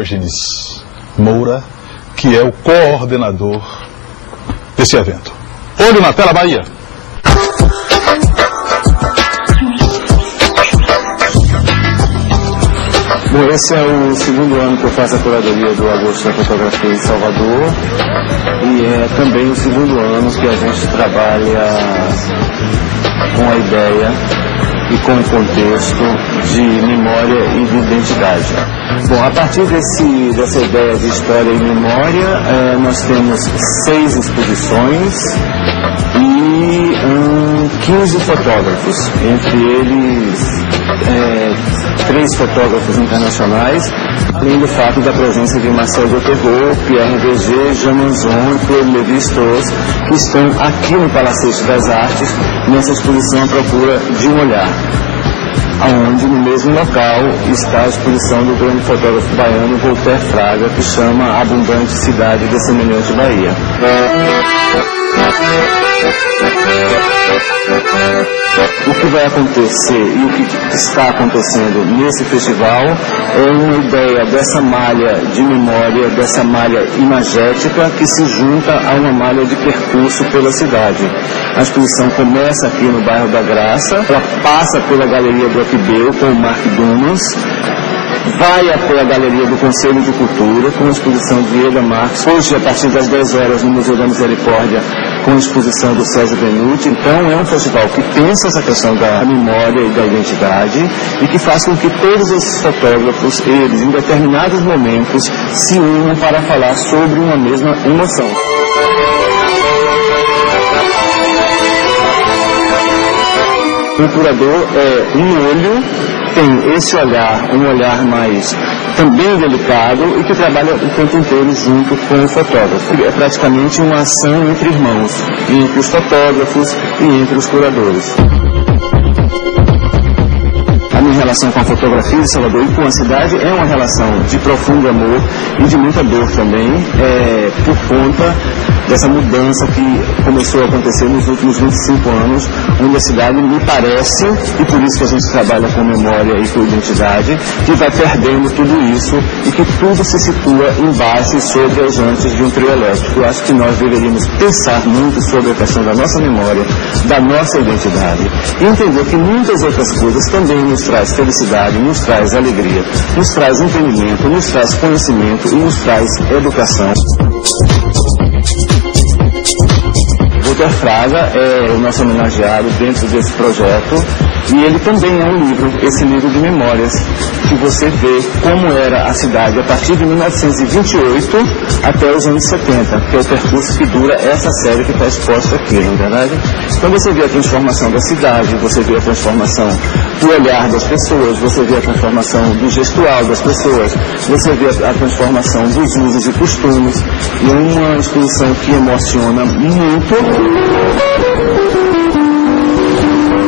Diógenes Moura, que é o coordenador desse evento. Olho na tela, Bahia. Bom, esse é o segundo ano que eu faço a curadoria do Agosto da Fotografia em Salvador e é também o segundo ano que a gente trabalha com a ideia e com o contexto de memória e de identidade. Bom, a partir dessa ideia de história e memória, nós temos 6 exposições e 15 fotógrafos, entre eles 3 fotógrafos internacionais, além do fato da presença de Marcel Gauthiebaut, Pierre Verger, Jean Manzon e Claude Lévi-Strauss, que estão aqui no Palacete das Artes, nessa exposição à procura de um olhar, onde no mesmo local está a exposição do grande fotógrafo baiano Voltaire Fraga, que chama Abundante Cidade de Semelhante Bahia. O que vai acontecer e o que está acontecendo nesse festival é uma ideia dessa malha de memória, dessa malha imagética que se junta a uma malha de percurso pela cidade. A exposição começa aqui no bairro da Graça, ela passa pela Galeria do Aquibeu com o Mark Dumas, vai até a Galeria do Conselho de Cultura com a exposição de Ieda Marques, hoje a partir das 10 horas no Museu da Misericórdia com a exposição do César Benuti. Então é um festival que pensa essa questão da memória e da identidade e que faz com que todos esses fotógrafos, eles em determinados momentos se unam para falar sobre uma mesma emoção. O curador é um olho, tem esse olhar, um olhar mais também delicado e que trabalha o tempo inteiro junto com o fotógrafo. É praticamente uma ação entre irmãos, entre os fotógrafos e entre os curadores. A minha relação com a fotografia de Salvador e com a cidade é uma relação de profundo amor e de muita dor também, por conta dessa mudança que começou a acontecer nos últimos 25 anos, onde a cidade me parece, e por isso que a gente trabalha com memória e com identidade, que vai perdendo tudo isso e que tudo se situa embaixo e sobre as jantes de um trio elétrico. Eu acho que nós deveríamos pensar muito sobre a questão da nossa memória, da nossa identidade, e entender que muitas outras coisas também nos traz felicidade, nos traz alegria, nos traz entendimento, nos traz conhecimento e nos traz educação. Voltaire Fraga é o nosso homenageado dentro desse projeto e ele também é um livro, esse livro de memórias, que você vê como era a cidade a partir de 1928 até os anos 70, que é o percurso que dura essa série que está exposta aqui, não é verdade? Então você vê a transformação da cidade, você vê a transformação do olhar das pessoas, você vê a transformação do gestual das pessoas, você vê a transformação dos usos e costumes, e é uma exposição que emociona muito.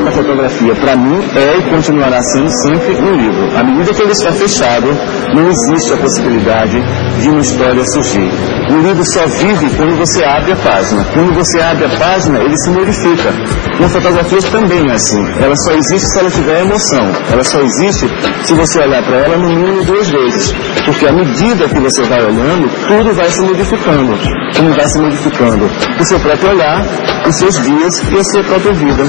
A fotografia, para mim, é e continuará sendo sempre um livro. À medida que ele está fechado, não existe a possibilidade de uma história surgir. O livro só vive quando você abre a página. Quando você abre a página, ele se modifica. Uma fotografia também é assim. Ela só existe se ela tiver emoção. Ela só existe se você olhar para ela no mínimo 2 vezes. Porque à medida que você vai olhando, tudo vai se modificando. Como vai se modificando o seu próprio olhar, os seus dias e a sua própria vida.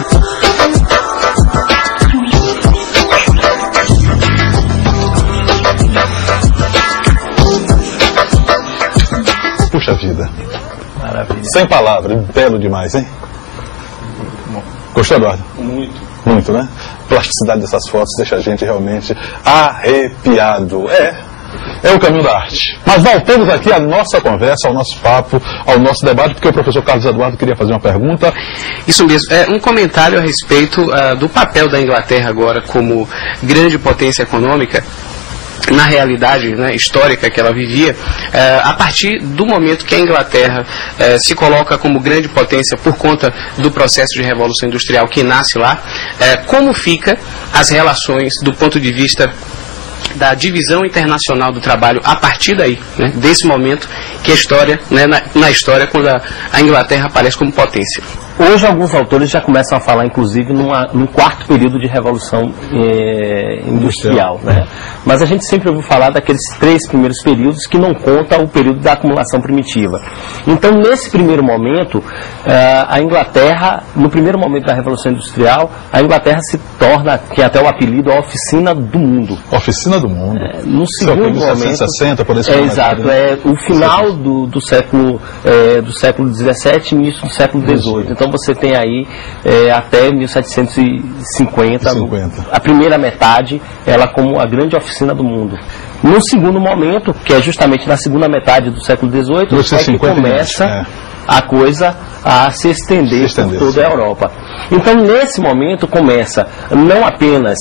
Puxa vida. Maravilha. Sem palavras, belo demais, hein? Gostou, Eduardo? Muito. Muito, né? A plasticidade dessas fotos deixa a gente realmente arrepiado. É o caminho da arte. Mas voltamos aqui à nossa conversa, ao nosso papo, ao nosso debate, porque o professor Carlos Eduardo queria fazer uma pergunta. Isso mesmo, um comentário a respeito do papel da Inglaterra agora como grande potência econômica, na realidade, né, histórica que ela vivia, a partir do momento que a Inglaterra se coloca como grande potência por conta do processo de revolução industrial que nasce lá, como fica as relações do ponto de vista da divisão internacional do trabalho a partir daí, né, desse momento que a história, né, na história, quando a Inglaterra aparece como potência. Hoje alguns autores já começam a falar, inclusive, num quarto período de revolução industrial, né? Mas a gente sempre ouviu falar daqueles 3 primeiros períodos que não conta o período da acumulação primitiva. Então, nesse primeiro momento, a Inglaterra, no primeiro momento da revolução industrial, a Inglaterra se torna, que é até o apelido, a oficina do mundo. Oficina do mundo. No segundo momento, 1760, por esse exato, o final do século XVII, início do século XVIII. Então você tem aí até 1750, a primeira metade, ela como a grande oficina do mundo. No segundo momento, que é justamente na segunda metade do século XVIII, é que começa a coisa a se estender por toda a Europa. Então, nesse momento, começa não apenas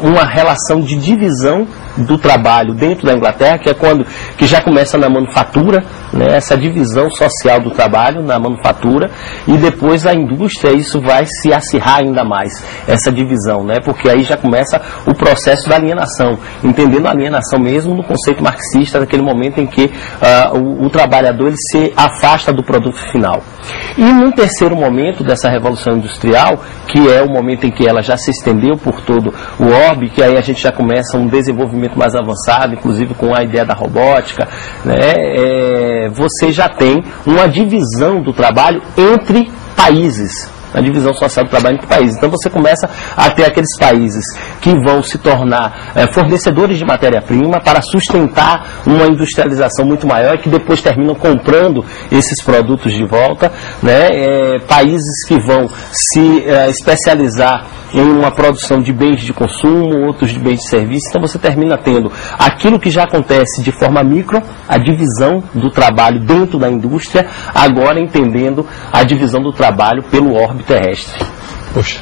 uma relação de divisão do trabalho dentro da Inglaterra, que já começa na manufatura, né, essa divisão social do trabalho na manufatura, e depois a indústria, isso vai se acirrar ainda mais, essa divisão, né, porque aí já começa o processo da alienação, entendendo a alienação mesmo no conceito marxista, naquele momento em que o trabalhador ele se afasta do produto final. E num terceiro momento dessa revolução industrial, que é o momento em que ela já se estendeu por todo o orbe, que aí a gente já começa um desenvolvimento mais avançado, inclusive com a ideia da robótica, né, você já tem uma divisão do trabalho entre países, a divisão social do trabalho entre países. Então você começa a ter aqueles países que vão se tornar fornecedores de matéria-prima para sustentar uma industrialização muito maior e que depois terminam comprando esses produtos de volta, né? Países que vão se especializar em uma produção de bens de consumo, outros de bens de serviço. Então você termina tendo aquilo que já acontece de forma micro, a divisão do trabalho dentro da indústria, agora entendendo a divisão do trabalho pelo orbe terrestre. Poxa.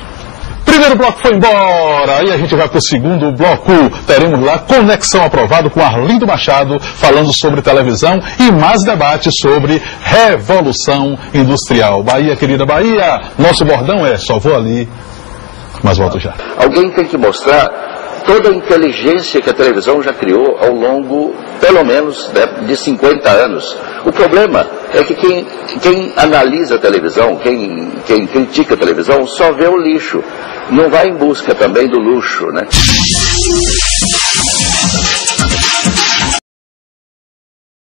Primeiro bloco foi embora, e a gente vai para o segundo bloco. Teremos lá Conexão Aprovado com Arlindo Machado, falando sobre televisão e mais debate sobre Revolução Industrial. Bahia, querida Bahia, nosso bordão é: só vou ali, mas volto já. Alguém tem que mostrar toda a inteligência que a televisão já criou ao longo, pelo menos, de 50 anos. O problema é que quem analisa a televisão, quem critica a televisão, só vê o lixo. Não vai em busca também do luxo, né?